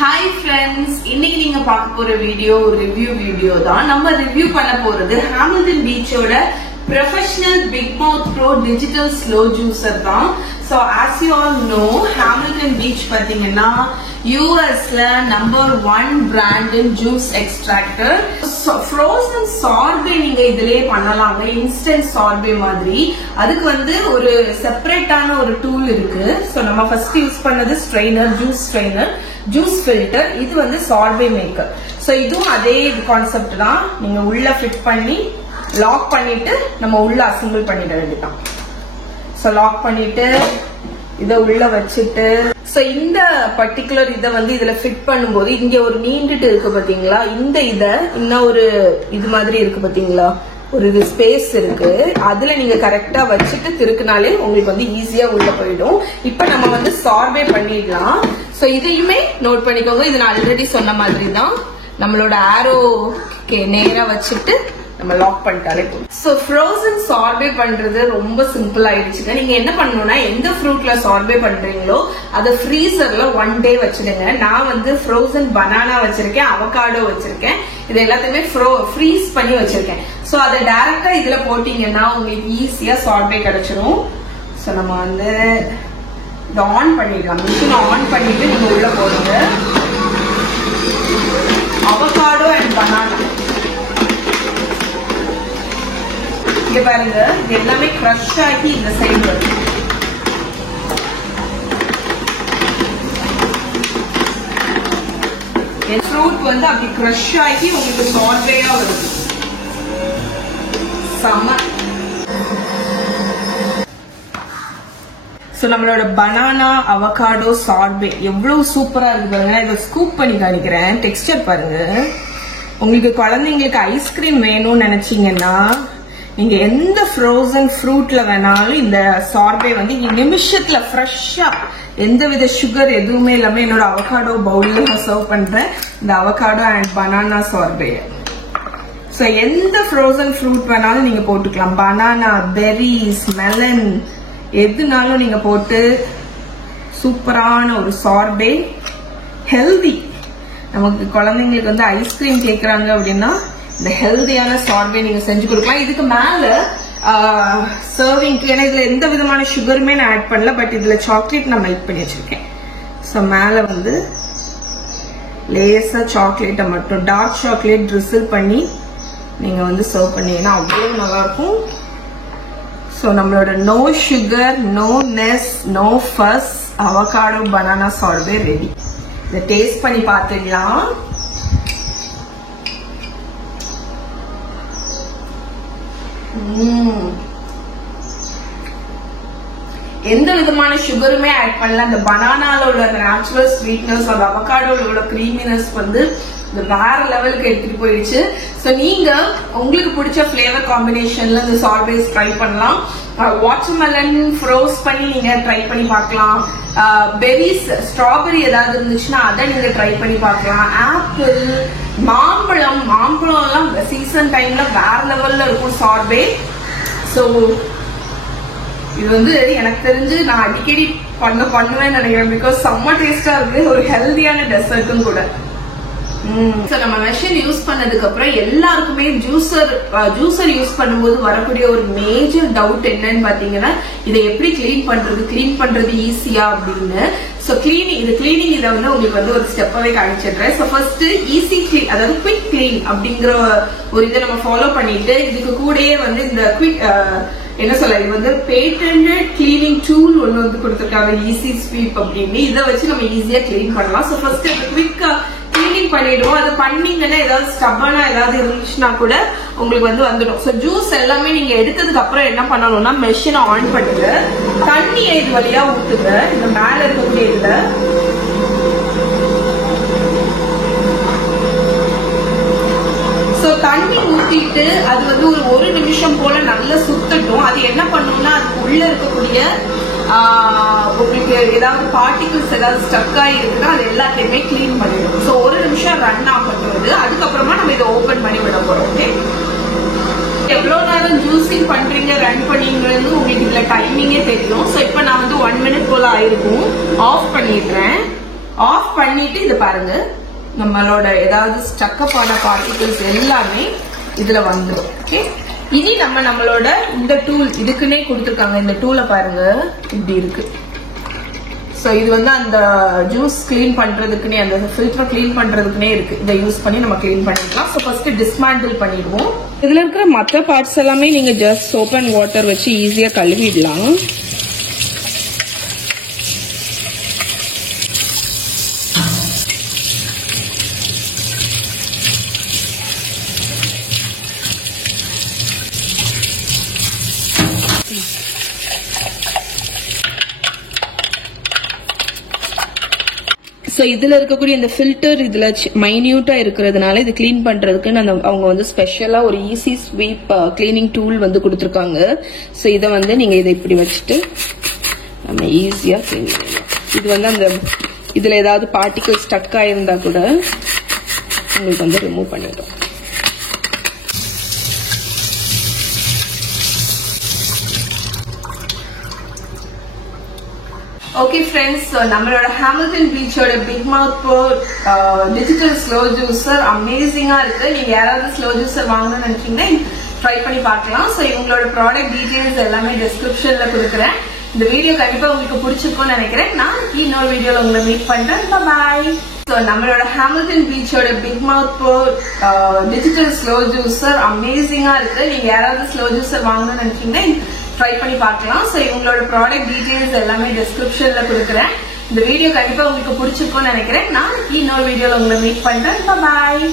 Hi friends, இன்னைக்கு நீங்க பார்க்க போற வீடியோ ரிவ்யூ வீடியோ தான். நம்ம ரிவ்யூ பண்ண போறது ஹாமில்டன் பீச்சோட ப்ரொஃபஷனல் பிக் மவுத் ப்ரோ டிஜிட்டல் ஸ்லோ ஜூசர் தான். So as you all know, Hamilton Beach பாத்தீங்கன்னா யூஎஸ்ல number 1 brand in juice extractor. Frozen sorbet நீங்க இதுலயே பண்ணலாங்க, இன்ஸ்டன்ட் சார்பே மாதிரி. அதுக்கு வந்து ஒரு செப்பரேட்டான ஒரு டூல் இருக்கு. சோ நம்ம ஃபர்ஸ்ட் யூஸ் பண்ணது strainer, juice strainer, juice filter. இது வந்து சார்பே மேக்கர். சோ இதுவும் அதே கான்செப்ட் தான். நீங்க உள்ள ஃபிட் பண்ணி லாக் பண்ணிட்டு நம்ம உள்ள அசெம்பிள் பண்ணிட வேண்டியதான். சோ லாக் பண்ணிட்டு இத உள்ள வச்சுட்டு, சோ இந்த பர்டிகுலர் இத வந்து இதுல ஃபிட் பண்ணும்போது இங்க ஒரு நீண்டுட்டு இருக்கு பாத்தீங்களா, இந்த இத இன்னும் ஒரு இது மாதிரி இருக்கு பாத்தீங்களா, ஒரு இது ஸ்பேஸ் இருக்கு. அதுல நீங்க கரெக்டா வச்சுட்டு திருக்குனாலே உங்களுக்கு வந்து ஈஸியா உள்ள போயிடும். இப்ப நம்ம வந்து சார்பே பண்ணிடலாம். சோ இதையுமே நோட் பண்ணிக்கோங்க. இது நான் ஆல்ரெடி சொன்ன மாதிரி தான். நம்மளோட ஆரோ நேரா வச்சுட்டு நம்ம லாக் பண்ணிட்டாலே போதும். சோ ஃப்ரோசன் சார்பே பண்றது ரொம்ப சிம்பிள் ஆயிடுச்சுங்க. நீங்க என்ன பண்ணணும்னா, எந்த ஃப்ரூட்ல சார்பே பண்றீங்களோ அதை ஃப்ரீசர்ல 1 day வச்சிடுங்க. நான் வந்து ஃப்ரோசன் பனானா வச்சிருக்கேன், அவகாடோ வச்சிருக்கேன். இது எல்லாத்தையுமே ஃப்ரீஸ் பண்ணி வச்சிருக்கேன். சோ அதை டைரக்டா இதுல போட்டீங்கன்னா உங்களுக்கு ஈஸியா சார்பே கிடைச்சிரும். சோ நம்ம வந்து இதை ஆன் பண்ணிடலாம். மிஷின் ஆன் பண்ணிட்டு நீங்க உள்ள போடுங்க. அவகாடோ அண்ட் பனானா இங்க பாருங்க, இது எல்லாமே கிரஷ் ஆகி இந்த சைடு வருது. ஃப்ரூட் வந்து அப்படி கிரஷ் ஆகி உங்களுக்கு சார்பேயா வருது. செம்ம. சோ நம்மளோட பனானா அவகாடோ சார்பே எவ்வளவு சூப்பரா இருக்கு பாருங்க. இதை ஸ்கூப் பண்ணி காணிக்கிறேன். டெக்ஸ்டர் பாருங்க. உங்களுக்கு குழந்தைங்களுக்கு ஐஸ்கிரீம் வேணும்னு நினைச்சீங்கன்னா நீங்க எந்த ஃப்ரோசன் ஃப்ரூட்ல வேணாலும் இந்த சார்பே வந்து நிமிஷத்துல ஃப்ரெஷ்ஷா எந்த வித சுகர் எதுவுமே இல்லாம என்னோட அவகாடோ பவுல்ல நான் சர்வ் பண்றேன். இந்த அவகாடோ அண்ட் பனானா சார்பே. சோ எந்த ஃப்ரோசன் ஃப்ரூட் வேணாலும் நீங்க போட்டுக்கலாம். பனானா, பெரிஸ், மெலன் எதுனாலும் நீங்க போட்டு சூப்பரான ஒரு சார்பே. ஹெல்தி. நமக்கு குழந்தைங்களுக்கு வந்து ஐஸ்கிரீம் கேக்குறாங்க அப்படின்னா இந்த ஹெல்தியான சார்பே நீங்க செஞ்சு கொடுக்கலாம். இதுக்கு மேல சர்விங்க்கு, ஏன்னா இதுல எந்த விதமான சுகருமே நான் ஆட் பண்ணல, பட் இதுல சாக்லேட் நான் மெல்ட் பண்ணி வச்சிருக்கேன். சோ மேல வந்து லேசா சாக்லேட்டை மட்டும் டார்க் சாக்லேட் ட்ரிசில் பண்ணி நீங்க வந்து சர்வ் பண்ணீங்கன்னா அவ்வளவு நல்லா இருக்கும். சோ நம்மளோட no sugar, no Ness, no ஃபஸ் அவகாடோ பனானா சார்பே ரெடி. இதை டேஸ்ட் பண்ணி பார்த்துக்கலாம். எந்த விதமான சுகருமே ஆட் பண்ணல. அந்த பனானால உள்ள நேச்சுரல் ஸ்வீட்னஸ், அந்த அவகாடோல உள்ள கிரீமினஸ் வந்து வேற லெவலுக்கு எடுத்துட்டு போயிடுச்சு. சோ நீங்க உங்களுக்கு பிடிச்ச பிளேவர் காம்பினேஷன்ல இந்த சார்பேஸ் ட்ரை பண்ணலாம். வாட்டர்மெலன் ஃப்ரோஸ் பண்ணி நீங்க ட்ரை பண்ணி பார்க்கலாம். பெரிஸ், ஸ்ட்ராபெரி ஏதாவது இருந்துச்சுன்னா அதை நீங்க ட்ரை பண்ணி பார்க்கலாம். ஆப்பிள், மாம்பழம் எல்லாம் சீசன் டைம்ல வேற லெவல்ல இருக்கும் சார்பே. சோ இது வந்து எனக்கு தெரிஞ்சு நான் அடிக்கடி பண்ணுவேன்னு நினைக்கிறேன். பிகாஸ் செம்ம டேஸ்டா இருக்கு. ஒரு ஹெல்தியான டெசர்ட்டும் கூட. நம்ம மெஷின் யூஸ் பண்ணதுக்கு அப்புறம் எல்லாருக்குமே ஜூசர் யூஸ் பண்ணும்போது வரக்கூடிய ஒரு மேஜர் டவுட் என்னன்னு பாத்தீங்கன்னா, இதை எப்படி கிளீன் பண்றது ஈஸியா அப்படின்னு. சோ கிளீனிங் இதை வந்து உங்களுக்கு வந்து ஒரு ஸ்டெப்பாவே காமிச்சிடுறேன். சோ ஃபர்ஸ்ட் ஈஸி கிளீன், அதாவது குவிக் கிளீன் அப்படிங்கிற ஒரு இதை நம்ம ஃபாலோ பண்ணிட்டு, இதுக்கு கூடயே வந்து இந்த குவிக் என்ன சொல்ல, இது வந்து பேட்டன்ட் கிளீனிங் டூல் ஒண்ணு வந்து கொடுத்துருக்காங்க, ஈஸி ஸ்வீப் அப்படின்னு. இதை வச்சு நம்ம ஈஸியா கிளீன் பண்ணலாம். சோ ஃபர்ஸ்ட் குவிக் கிளீனிங் பண்ணிடுவோம். அது பண்ணீங்கன்னா ஏதாவது ஸ்டப்பனா ஏதாவது இருந்துச்சுன்னா கூட உங்களுக்கு வந்து வந்துடும். சோ ஜூஸ் எல்லாமே நீங்க எடுத்ததுக்கு அப்புறம் என்ன பண்ணணும்னா, மெஷினை ஆன் பண்ணிட்டு தண்ணியை இது வழியா ஊத்துங்க. இந்த மேல இருக்கக்கூடிய இதுல தண்ணி ஊத்திட்டு அது வந்து ஒரு நிமிஷம் போல நல்லா சுத்தட்டும். அது என்ன பண்ணும்னா, அதுக்கு உள்ள இருக்கக்கூடிய உங்களுக்கு ஏதாவது பார்ட்டிகிள்ஸ் ஏதாவது ஸ்டக் ஆகி இருக்குன்னா அது எல்லாத்தையுமே கிளீன் பண்ணிடும். சோ ஒரு நிமிஷம் ரன் ஆகுறது. அதுக்கப்புறமா நம்ம இதை ஓபன் பண்ணி விட போறோம். ஓகே, எவ்வளவு நேரம் ஜூசிங் பண்றீங்க, ரன் பண்ணீங்கிறது உங்களுக்கு இதுல டைமிங்கே தெரியும். சோ இப்ப நான் வந்து 1 minute போல ஆயிருக்கும். ஆஃப் பண்ணிடுறேன். ஆஃப் பண்ணிட்டு இது பாருங்க, நம்மளோட ஏதாவது ஸ்டக்கப் ஆன பார்ட்டிகல்ஸ் எல்லாமே இதுல வந்துடும். ஓகே, இனி நம்மளோட இந்த டூல் இதுக்குன்னே கொடுத்துருக்காங்க. இந்த டூலை பாருங்க இப்படி இருக்கு. சோ இது வந்து அந்த ஜூஸ் கிளீன் பண்றதுக்குனே, அந்த ஃபில்டர் கிளீன் பண்றதுக்குனே இருக்கு. இதை யூஸ் பண்ணி நம்ம கிளீன் பண்ணிக்கலாம். சோ ஃபர்ஸ்ட் டிஸ்மேண்டில் பண்ணிடுவோம். இதுல இருக்கிற மற்ற பார்ட்ஸ் எல்லாமே நீங்க ஜஸ்ட் சோப் அண்ட் வாட்டர் வச்சு ஈஸியா கழுவிடலாம். சோ இதுல இருக்கக்கூடிய இந்த ஃபில்டர் இதுல மைன்யூட்டா இருக்கிறதுனால இது கிளீன் பண்றதுக்கு அவங்க வந்து ஸ்பெஷலா ஒரு ஈஸி ஸ்வீப் கிளீனிங் டூல் வந்து கொடுத்துருக்காங்க. சோ இதை வந்து நீங்க இதை இப்படி வச்சுட்டு நம்ம ஈஸியா கிளீன் பண்ணலாம். இது வந்து அந்த இதுல ஏதாவது பார்ட்டிகல் ஸ்டக் ஆயிருந்தா கூட உங்களுக்கு வந்து ரிமூவ் பண்ணிடும். ஓகே ஃப்ரெண்ட்ஸ், நம்மளோட ஹாமில்டன் பீச்சோட பிக் மவுத் ப்ரோ டிஜிட்டல் ஸ்லோ ஜூசர் அமேசிங்கா இருக்கு. நீங்க யாராவது ஸ்லோ ஜூசர் வாங்கணும்னு நினைச்சீங்கன்னா ட்ரை பண்ணி பார்க்கலாம். ஸோ இவங்களோட ப்ராடக்ட் டீடைல்ஸ் எல்லாமே டிஸ்கிரிப்ஷன்ல கொடுக்குறேன். இந்த வீடியோ கண்டிப்பா உங்களுக்கு பிடிச்சிருக்கும்னு நினைக்கிறேன். நான் இன்னொரு வீடியோல உங்களை மீட் பண்றேன். பாய். ஸோ நம்மளோட ஹாமில்டன் பீச்சோட பிக் மவுத் ப்ரோ டிஜிட்டல் ஸ்லோ ஜூசர் அமேசிங்கா இருக்கு. நீங்க யாராவது ஸ்லோ ஜூசர் வாங்கணும்னு நினைச்சீங்கன்னா ட்ரை பண்ணி பார்க்கலாம். ஸோ இவங்களோட ப்ராடக்ட் டீடைல்ஸ் எல்லாமே டிஸ்கிரிப்ஷன்ல கொடுக்குறேன். இந்த வீடியோ கண்டிப்பா உங்களுக்கு பிடிச்சிருக்கும்னு நினைக்கிறேன். நான் இன்னொரு வீடியோல உங்களை மீட் பண்றேன். பாய்.